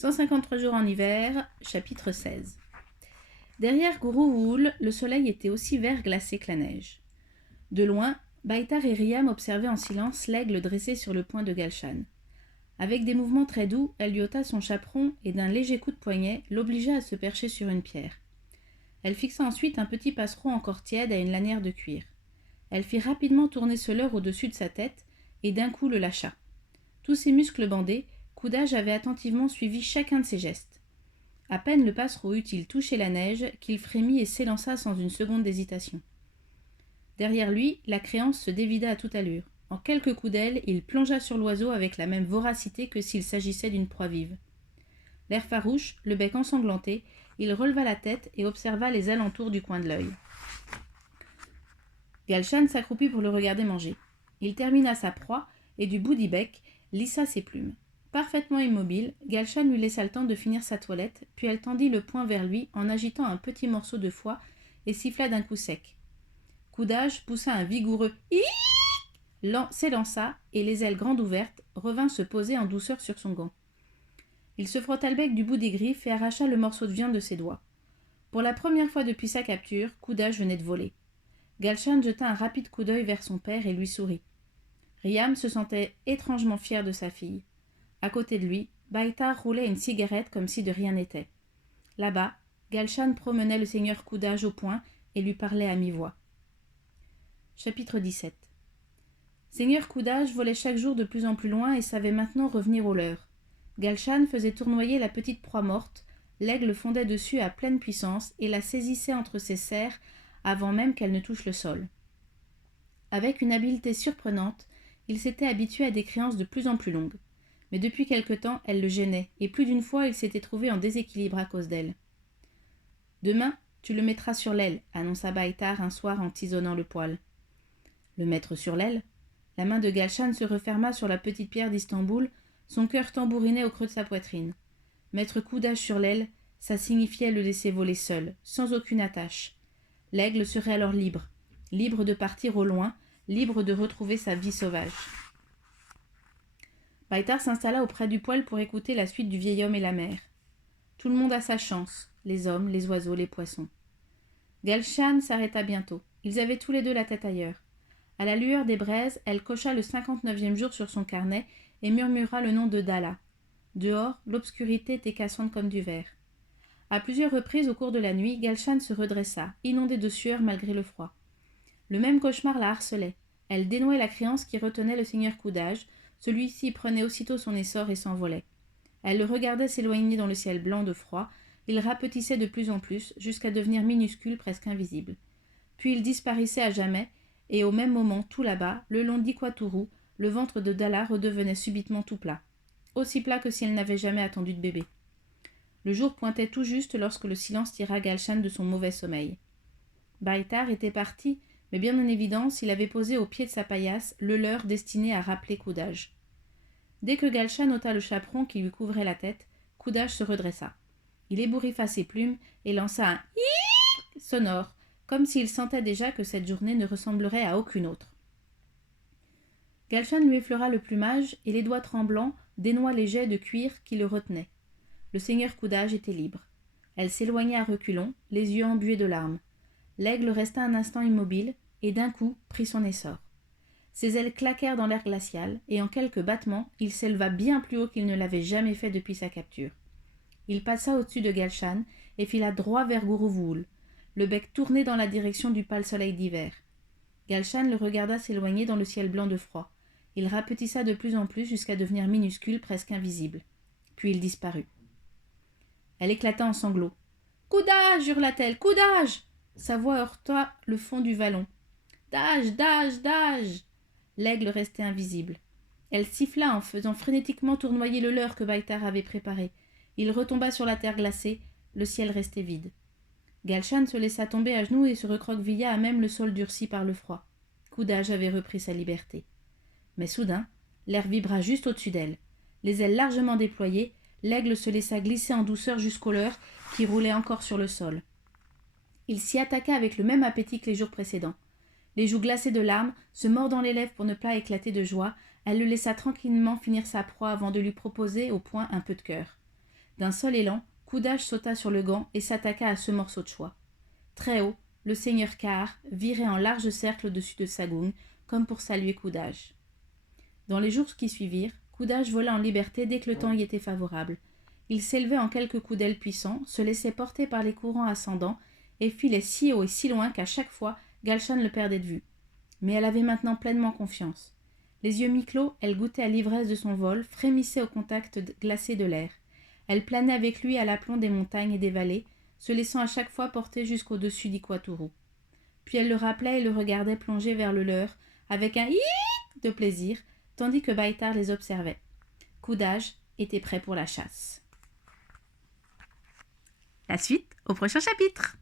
153 jours en hiver, chapitre 16. Derrière Gourououl, le soleil était aussi vert glacé que la neige. De loin, Baïtar et Riam observaient en silence l'aigle dressé sur le poing de Galshan. Avec des mouvements très doux, elle lui ôta son chaperon et d'un léger coup de poignet l'obligea à se percher sur une pierre. Elle fixa ensuite un petit passereau encore tiède à une lanière de cuir. Elle fit rapidement tourner ce leurre au-dessus de sa tête et d'un coup le lâcha. Tous ses muscles bandés, Coudage avait attentivement suivi chacun de ses gestes. À peine le passereau eut-il touché la neige qu'il frémit et s'élança sans une seconde d'hésitation. Derrière lui, la créance se dévida à toute allure. En quelques coups d'aile, il plongea sur l'oiseau avec la même voracité que s'il s'agissait d'une proie vive. L'air farouche, le bec ensanglanté, il releva la tête et observa les alentours du coin de l'œil. Galshan s'accroupit pour le regarder manger. Il termina sa proie et du bout du bec, lissa ses plumes. Parfaitement immobile, Galshan lui laissa le temps de finir sa toilette, puis elle tendit le poing vers lui en agitant un petit morceau de foie et siffla d'un coup sec. Coudage poussa un vigoureux « Hiiii !» s'élança et les ailes grandes ouvertes revint se poser en douceur sur son gant. Il se frotta le bec du bout des griffes et arracha le morceau de viande de ses doigts. Pour la première fois depuis sa capture, Coudage venait de voler. Galshan jeta un rapide coup d'œil vers son père et lui sourit. Riam se sentait étrangement fier de sa fille. À côté de lui, Baïtar roulait une cigarette comme si de rien n'était. Là-bas, Galshan promenait le seigneur Coudage au poing et lui parlait à mi-voix. Chapitre 17. Seigneur Coudage volait chaque jour de plus en plus loin et savait maintenant revenir au leurre. Galshan faisait tournoyer la petite proie morte, l'aigle fondait dessus à pleine puissance et la saisissait entre ses serres avant même qu'elle ne touche le sol. Avec une habileté surprenante, il s'était habitué à des créances de plus en plus longues. Mais depuis quelque temps, elle le gênait, et plus d'une fois il s'était trouvé en déséquilibre à cause d'elle. « Demain, tu le mettras sur l'aile, » annonça Baïtar un soir en tisonnant le poil. Le mettre sur l'aile ? La main de Galshan se referma sur la petite pierre d'Istanbul, son cœur tambourinait au creux de sa poitrine. Mettre Coudage sur l'aile, ça signifiait le laisser voler seul, sans aucune attache. L'aigle serait alors libre, libre de partir au loin, libre de retrouver sa vie sauvage. Baïtar s'installa auprès du poêle pour écouter la suite du vieil homme et la mère. Tout le monde a sa chance, les hommes, les oiseaux, les poissons. Galshan s'arrêta bientôt. Ils avaient tous les deux la tête ailleurs. À la lueur des braises, elle cocha le 59e jour sur son carnet et murmura le nom de Dalla. Dehors, l'obscurité était cassante comme du verre. À plusieurs reprises au cours de la nuit, Galshan se redressa, inondée de sueur malgré le froid. Le même cauchemar la harcelait. Elle dénouait la créance qui retenait le seigneur Coudage. Celui-ci prenait aussitôt son essor et s'envolait. Elle le regardait s'éloigner dans le ciel blanc de froid. Il rapetissait de plus en plus, jusqu'à devenir minuscule, presque invisible. Puis il disparaissait à jamais, et au même moment, tout là-bas, le long d'Iquatourou, le ventre de Dalla redevenait subitement tout plat. Aussi plat que si elle n'avait jamais attendu de bébé. Le jour pointait tout juste lorsque le silence tira Galshan de son mauvais sommeil. Baïtar était parti, mais bien en évidence, il avait posé au pied de sa paillasse le leurre destiné à rappeler Coudage. Dès que Galshan ôta le chaperon qui lui couvrait la tête, Coudage se redressa. Il ébouriffa ses plumes et lança un « hiiii » sonore, comme s'il sentait déjà que cette journée ne ressemblerait à aucune autre. Galshan lui effleura le plumage et les doigts tremblants dénoua les jets de cuir qui le retenaient. Le seigneur Coudage était libre. Elle s'éloigna à reculons, les yeux embués de larmes. L'aigle resta un instant immobile et d'un coup prit son essor. Ses ailes claquèrent dans l'air glacial et en quelques battements, il s'éleva bien plus haut qu'il ne l'avait jamais fait depuis sa capture. Il passa au-dessus de Galshan et fila droit vers Gourououl, le bec tourné dans la direction du pâle soleil d'hiver. Galshan le regarda s'éloigner dans le ciel blanc de froid. Il rapetissa de plus en plus jusqu'à devenir minuscule, presque invisible. Puis il disparut. Elle éclata en sanglots. « Coudage » hurla-t-elle. « Coudage » Sa voix heurta le fond du vallon. « Dage, Dage, Dage » L'aigle restait invisible. Elle siffla en faisant frénétiquement tournoyer le leurre que Baïtar avait préparé. Il retomba sur la terre glacée. Le ciel restait vide. Galshan se laissa tomber à genoux et se recroquevilla à même le sol durci par le froid. Coudage avait repris sa liberté. Mais soudain, l'air vibra juste au-dessus d'elle. Les ailes largement déployées, l'aigle se laissa glisser en douceur jusqu'au leurre qui roulait encore sur le sol. Il s'y attaqua avec le même appétit que les jours précédents. Les joues glacées de larmes, se mordant les lèvres pour ne pas éclater de joie, elle le laissa tranquillement finir sa proie avant de lui proposer au poing un peu de cœur. D'un seul élan, Koudage sauta sur le gant et s'attaqua à ce morceau de choix. Très haut, le seigneur Kahar virait en large cercle au-dessus de Sagoung, comme pour saluer Koudage. Dans les jours qui suivirent, Koudage vola en liberté dès que le temps y était favorable. Il s'élevait en quelques coups d'ailes puissants, se laissait porter par les courants ascendants et filait si haut et si loin qu'à chaque fois, Galshan le perdait de vue. Mais elle avait maintenant pleinement confiance. Les yeux mi-clos, elle goûtait à l'ivresse de son vol, frémissait au contact glacé de l'air. Elle planait avec lui à l'aplomb des montagnes et des vallées, se laissant à chaque fois porter jusqu'au-dessus d'Ikwaturu. Puis elle le rappelait et le regardait plonger vers le leur, avec un « hiiii » de plaisir, tandis que Baitar les observait. Koudage était prêt pour la chasse. La suite au prochain chapitre.